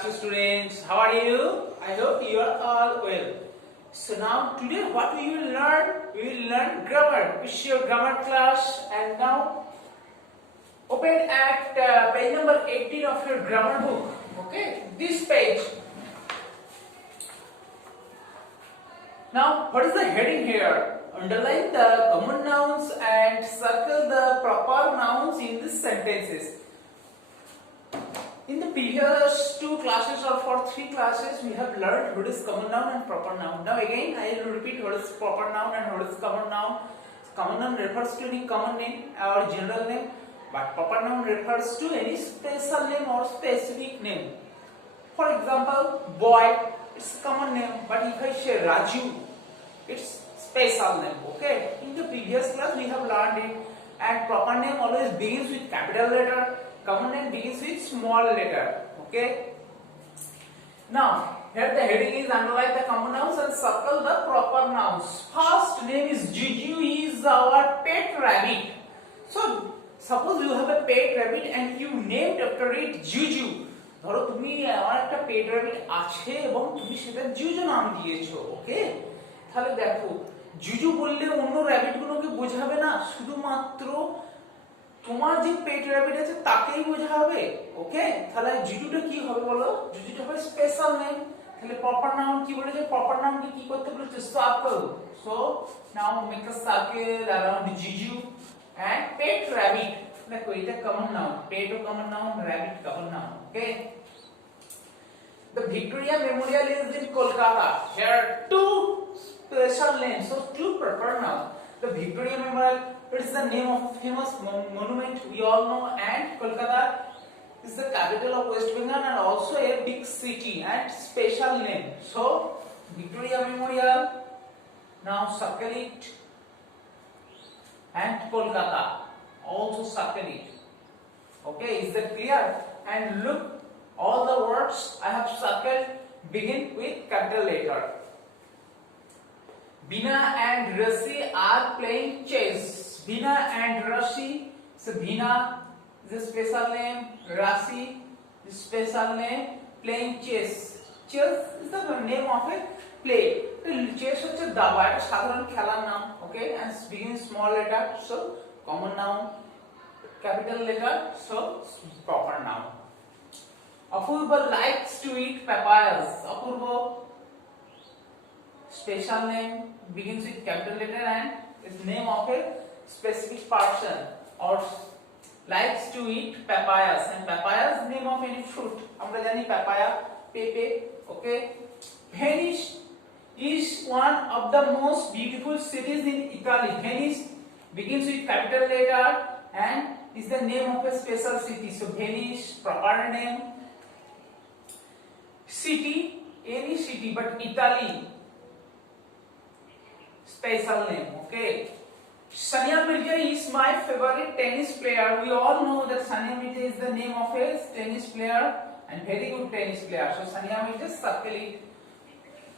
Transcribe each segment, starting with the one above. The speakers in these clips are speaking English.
class 2 students. How are you? I hope you are all well. So now today what we will learn? We will learn grammar. It's your grammar class, and now open at page number 18 of your grammar book. Okay, this page. Now what is the heading here? Underline the common nouns and circle the proper nouns in these sentences. In the previous two classes or for three classes, we have learned what is common noun and proper noun. Now again, I will repeat what is proper noun and what is common noun. Common noun refers to any common name or general name, but proper noun refers to any special name or specific name. For example, boy, it's a common name, but if I say Raju, it's special name. Okay. In the previous class, we have learned it, and proper name always begins with capital letter. Common name begins with small letter. Okay. Now, here the heading is underline the common nouns and circle the proper nouns. First name is Juju. He is our pet rabbit. So, suppose you have a pet rabbit and you named after it Juju. ধরো তুমি আমার একটা পেট rabbit আছে এবং তুমি সেটা জুজু নাম দিয়েছো। ওকে, তাহলে দেখো জুজু বললে অন্য র্যাবিট গুলোকে বোঝাবে না, শুধুমাত্র তোমার যে পেট র্যাবিট আছে তাকেই বোঝাবে। ওকে, তাহলে জুজুটা কি হবে বলো? জুজুটা হবে স্পেশাল নেম। তাহলে প্রপার নাউন কি বলেছে? প্রপার নাউনকে কি করতে বলেছে? Circle. So now make a circle around Juju and pet rabbit. দেখো এটা কমন নাউন, পেট ও common noun, rabbit common noun. Okay, the Victoria Memorial is in Kolkata. Here are two special names, so two proper nouns. The Victoria Memorial, it is the name of a famous monument we all know, and Kolkata is the capital of West Bengal and also a big city and special name. So Victoria Memorial, now circle it, and Kolkata also circle it. Okay, is that clear? And look, all the words I have circled begin with capital letter. Bina and Rasi are playing chess. Bina and Rasi, so Bina is a special name, Rasi is special name, playing chess. Chess is the name of a play. Chess হচ্ছে দাবা, এটা সাধারণ খেলার নাম। Okay, and begin small letter, so common noun, capital letter, so proper noun. Apurva likes to eat papayas. Apurva, special name, begins with capital letter and is name of a specific person, or likes to eat papayas, and papayas name of any fruit. আমরা জানি papaya, pepe. Okay, Venice is one of the most beautiful cities in Italy. Venice begins with capital letter and is the name of a special city. So Venice, proper name. City, any city, but Italy, special name. Okay, Sania Mirza is my favorite tennis player. We all know that Sania Mirza is the name of a tennis player and very good tennis player. So Sania Mirza, circle it.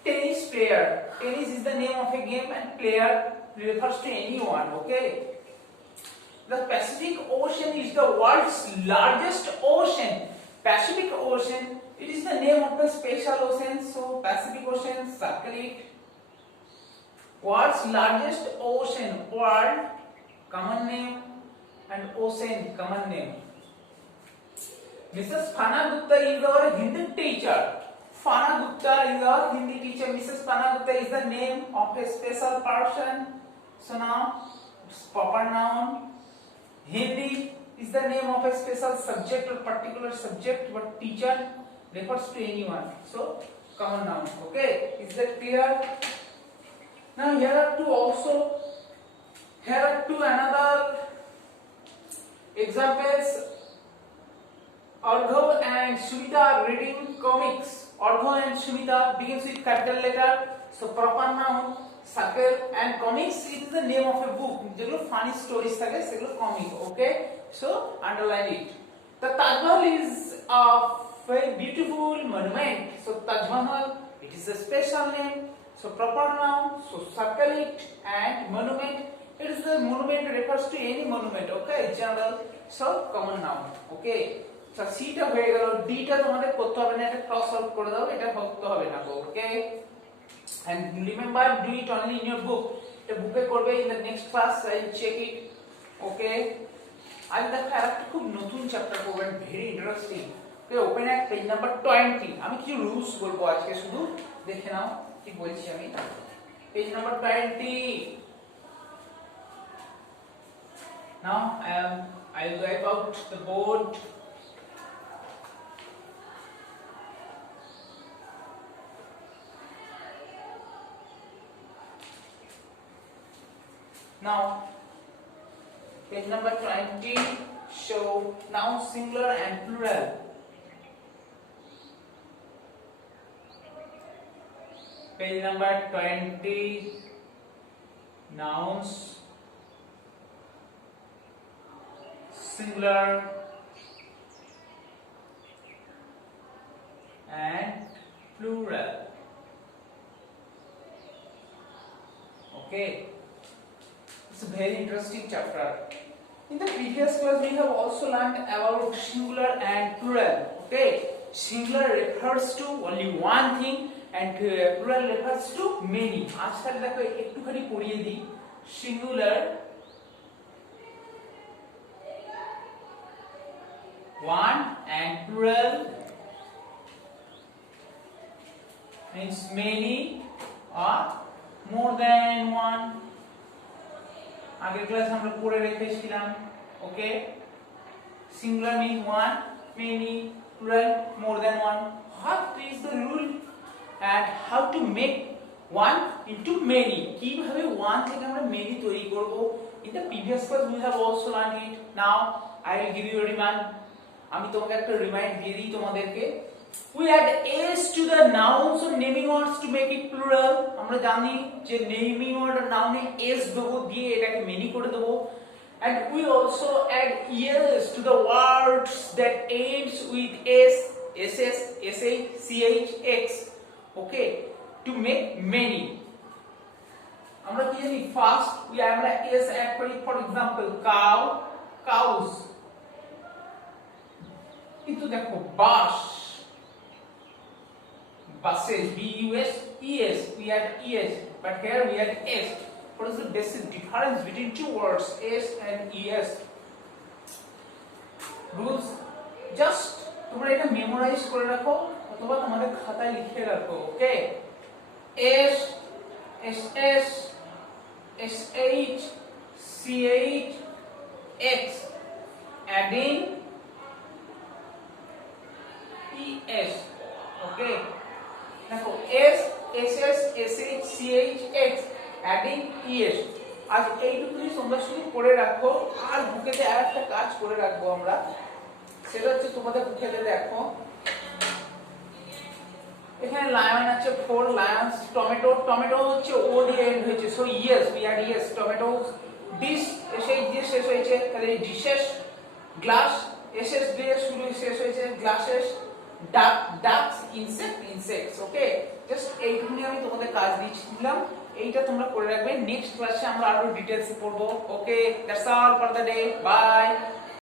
Tennis player. Tennis is the name of a game and player refers to anyone. Okay. The Pacific Ocean is the world's largest ocean. Pacific Ocean, it is the name of a special ocean. So Pacific Ocean, circle it. World's largest ocean, world, common name, and ocean, common name. Mrs. Fana Gupta is our Hindi teacher. Fana Gupta is our Hindi teacher. Mrs. Fana Gupta is the name of a special person. So now, it's proper noun. Hindi is the name of a special subject or particular subject, but teacher refers to anyone. So, common noun. Okay, is that clear? Now here are two another examples. Arghav and Sumita are reading comics. Arghav and Sumita begins with capital letter, so proper noun, circle, and comics it is the name of a book. যেগুলো funny stories থাকে সেগুলো comic. Okay, so underline it. The Taj Mahal is a very beautiful monument. So Taj Mahal, it is a special name. So proper noun, so circle it, and monument, it is the monument refers to any monument. Okay, general, so common noun. Okay, সিটা হয়ে গেল, ডিটা তোমাদের করতে হবে না, এটা cross out করে দাও, এটা করতে হবে না। ওকে, and remember do it only in your book, এটা বুকে করবে। in the next class I will check it. ওকে, আজ দেখো আরেকটা খুব নতুন চ্যাপ্টার করবেন, very interesting. Okay, open at page number 20। আমি কিছু রুলস বলবো আজকে, শুধু দেখে নাও কি বলছি আমি। Page number 20। now I will wipe out the board. Now page number 20 show noun singular and plural. Page number 20, nouns singular and plural. Okay, it's a very interesting chapter. In the previous class we have also learned about singular and plural. Okay, singular refers to only one thing and plural refers to many. আজকাল দেখো একটুখানি পড়িয়ে দিই। singular one and plural means many or more than one. আগের class আমরা পড়ে রেখেছিলাম। ওকে, singular means one, many, plural more than one. What is the rule and how to make one into many? কিভাবে one থেকে আমরা many তৈরি করব? In the previous class we have also learned it. Now I will give you a remind. আমি তোমাকে একটা remind দিয়ে দিই তোমাদেরকে। We add s to the nouns or naming words to make it plural. আমরা জানি যে নেমিং ওয়ার্ড আর নাউনে s দেবো, দিয়ে এটাকে মেনি করে দেবো। And we also add es to the words that ends with s, ss, sh, ch, x. Okay, to make many. আমরা কি জানি, ফার্স্ট আমরা s অ্যাড করি, ফর এক্সাম্পল cow, cows. কিন্তু দেখো বাস, buses, bus, es, we add es, but here we add s. What is the basic difference between two words s and es? Rules, just তোমরা এটা memorise করে রাখো অথবা তোমাদের খাতায় লিখে রাখো। ওকে, s, ss, sh, ch, x, adding es. Okay, দেখো s, ss, sh, ch, x, adding es. আজ এইটুকুই তোমরা শুধু পড়ে রাখো। আর বুকেতে আরেকটা কাজ করে রাখবো আমরা, সেটা হচ্ছে তোমাদের বুকেতে দেখো এখানে লায়ন আছে, 4 লায়ন্স। টমেটো, টমেটো হচ্ছে ও দিয়ে এন্ড হয়েছে, so yes we add yes, tomatoes. Dish, এসে দিয়ে শেষ হয়েছে, তাহলে ডিশেস। গ্লাস, এসএস দিয়ে শুরু শেষ হয়েছে, গ্লাসেস। ডাক, ডাকস, ইনসেক্ট, ইনসেক্টস। ওকে, জাস্ট এইটুকুনি আমি তোমাদের কাজ দিয়েছিলাম, এইটা তোমরা করে রাখবে। নেক্সট ক্লাসে আমরা আরো ডিটেইলসে পড়বো। Okay, that's all for the day, by.